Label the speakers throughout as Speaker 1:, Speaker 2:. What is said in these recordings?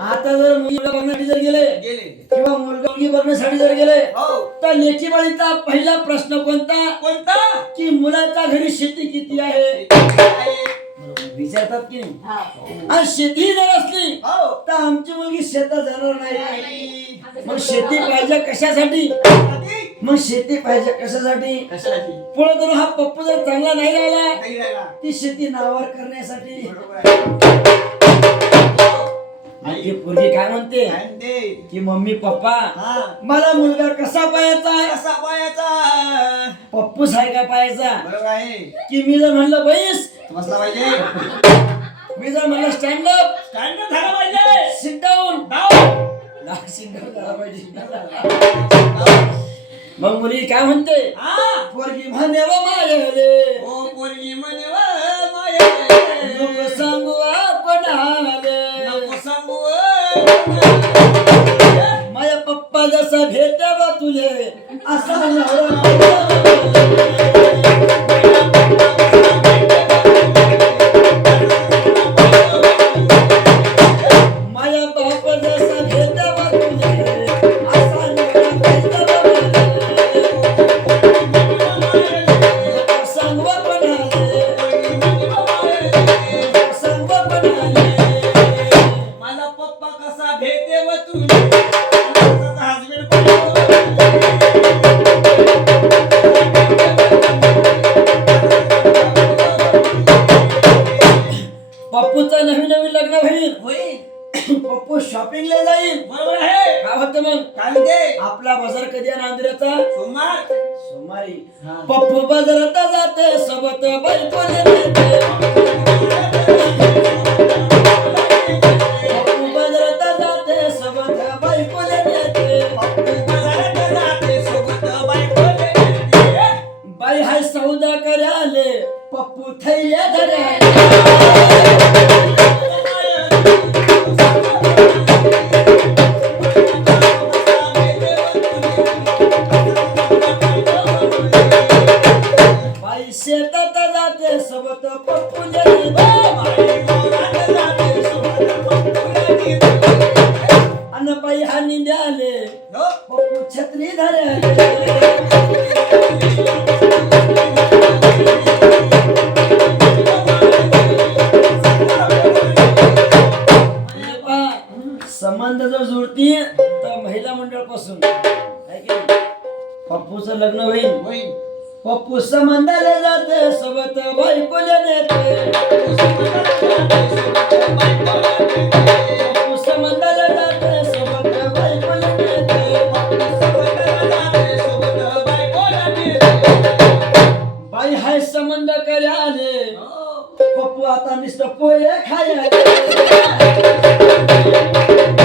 Speaker 1: आता जर मुलगा बघण्यासाठी जर गेले
Speaker 2: गेले.
Speaker 1: किंवा मुलगा मुलगी बघण्यासाठी जर गेले
Speaker 2: हो.
Speaker 1: तर लेखी बाळीचा पहिला प्रश्न कोणता?
Speaker 2: कोणता?
Speaker 1: की मुलाच्या घरी शेती किती आहे?
Speaker 2: आहे.
Speaker 1: विचारतात की नाही? आणि शेती जर असली
Speaker 2: हो.
Speaker 1: तर आमची मुलगी शेतात जाणार नाही. मग शेती पाहिजे कशासाठी?
Speaker 2: कधी?
Speaker 1: मग शेती पाहिजे कशासाठी?
Speaker 2: कशासाठी?
Speaker 1: पुढे जर हा पप्पू जर चांगला नाही राहिला
Speaker 2: नाही राहिला.
Speaker 1: ती शेती नावावर करण्यासाठी.
Speaker 2: बरोबर. आहे.
Speaker 1: आणि ती पोरगी काय म्हणते?
Speaker 2: काय म्हणते?
Speaker 1: की मम्मी पप्पा
Speaker 2: हा.
Speaker 1: मला मुलगा कसा पाहायचा?
Speaker 2: कसा पायाचा
Speaker 1: पप्पूस आहे का पाहायचा.
Speaker 2: बरोबर आहे.
Speaker 1: की मी जर म्हणलं बैस
Speaker 2: बसला पाहिजे.
Speaker 1: मी जर म्हणलं स्टँड अप
Speaker 2: स्टँड झाला पाहिजे.
Speaker 1: सिट डाऊन
Speaker 2: डाव.
Speaker 1: मग मुली काय म्हणते?
Speaker 2: हा.
Speaker 1: पोरगी म्हणे व माझ्याले
Speaker 2: ओ पोरगी म्हणे व माये.
Speaker 1: नको सांगू माझ्या पप्पा जसा भेटावा तुझे असा नवरा पप्पूचं नवीन नवीन लग्न होईल.
Speaker 2: होईल.
Speaker 1: पप्पू शॉपिंगला जाईल.
Speaker 2: बरोबर आहे.
Speaker 1: काय होतं मग?
Speaker 2: काय म्हणते?
Speaker 1: आपला बाजार कधी आहे नांदेडचा?
Speaker 2: सोमवार.
Speaker 1: सोमवारी. पप्पू बाजारात जाते सोबत बायकोले नेते संबंध जर जुळती तर महिला मंडळपासून पप्पूचं लग्न होईल. पप्पू संबंधाला जाते सोबत बायकोले नेते. पप्पू संबंधाला जाते सोबत बायकोले नेते. बाई हाय संबंध आले पप्पू आता नुसतं पोहे खायला.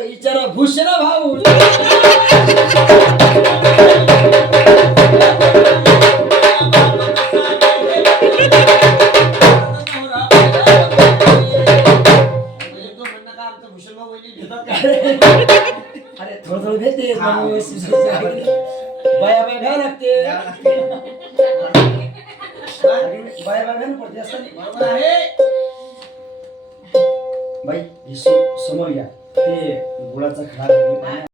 Speaker 1: विचारा भूषण भाऊ. अरे थोडं थोडं भेटते. बाया बाया घ्यावं लागते. बाया बाया घ्यावं पडते असं नाही.
Speaker 2: बरोबर आहे.
Speaker 1: बाई सो- समोर या. ते गुळाचा खडा